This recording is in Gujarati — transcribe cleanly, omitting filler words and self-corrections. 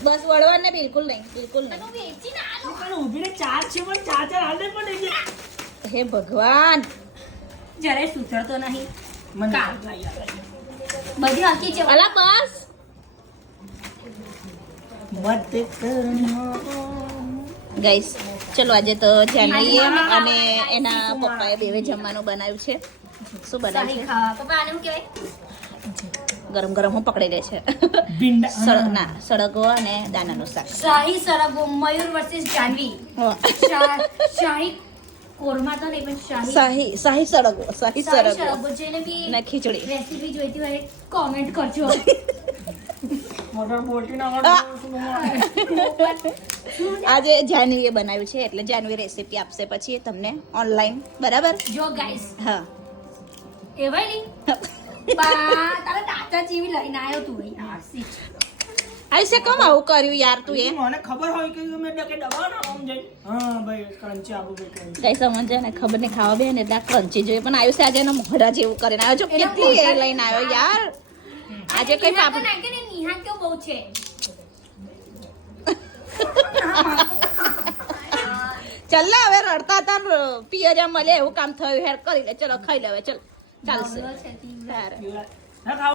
બસ વળવાને બિલકુલ નહીં પણ ઊભીને ચાર છે પણ ચાર હાલ નહીં પણ હે ભગવાન જરે સુધરતો નહીં મને કા? બધી હકી છે અલા બસ મત કરना ગાઈસ ચલો આજે તો જાનવીએ અને એના પપ્પાએ બેવે જમવાનું બનાવ્યું છે શું બનાવ્યું શાહી છે ખાવા પપ્પા આને શું કહેવાય ગરમ ગરમ હું પકડી લે છે ભીંડા સળગવો અને દાનાનું શાક શાહી સરગવો મયુર વર્સિસ જાનવી હા. શાહી કોરમા તો નહીં પણ શાહી શાહી સળગવો શાહી શાહી સળગવો સરગવો જેને બી ને ખીચડી રેસીપી જોઈતી હોય કોમેન્ટ કરજો મોટર બોલતી ના આજે જાનવીએ બનાવ્યું છે એટલે જાનવી રેસીપી આપશે પછી તમને ઓનલાઈન બરાબર જો ગાઈસ હા એવાય નહીં બા તારા દાદા જેવી લઈને આવ્યો તું યાર આયુષ્ય કેમ આવું કર્યું યાર તું એ મને ખબર હોય કે મેં કે દવા ના આમ જઈ હા ભાઈ ક્રંચી આપો ભાઈ કઈ સમજે ને ખબર ને ખાવા બે ને એટલે ક્રંચી જોઈએ પણ આયુષ્ય આજે એના મોઢા જેવું કરીને આવ્યો જો કેટલી એ લઈને આવ્યો યાર આજે કઈ પાપ નિહા કેવું બહુ છે ચાલ ને હવે રડતા હતા ને પિયરિયા મળે એવું કામ થયું હેર કરી લે ચલો ખાઈ લે હવે ચલ ચાલશે છે સારું. ના ખાવ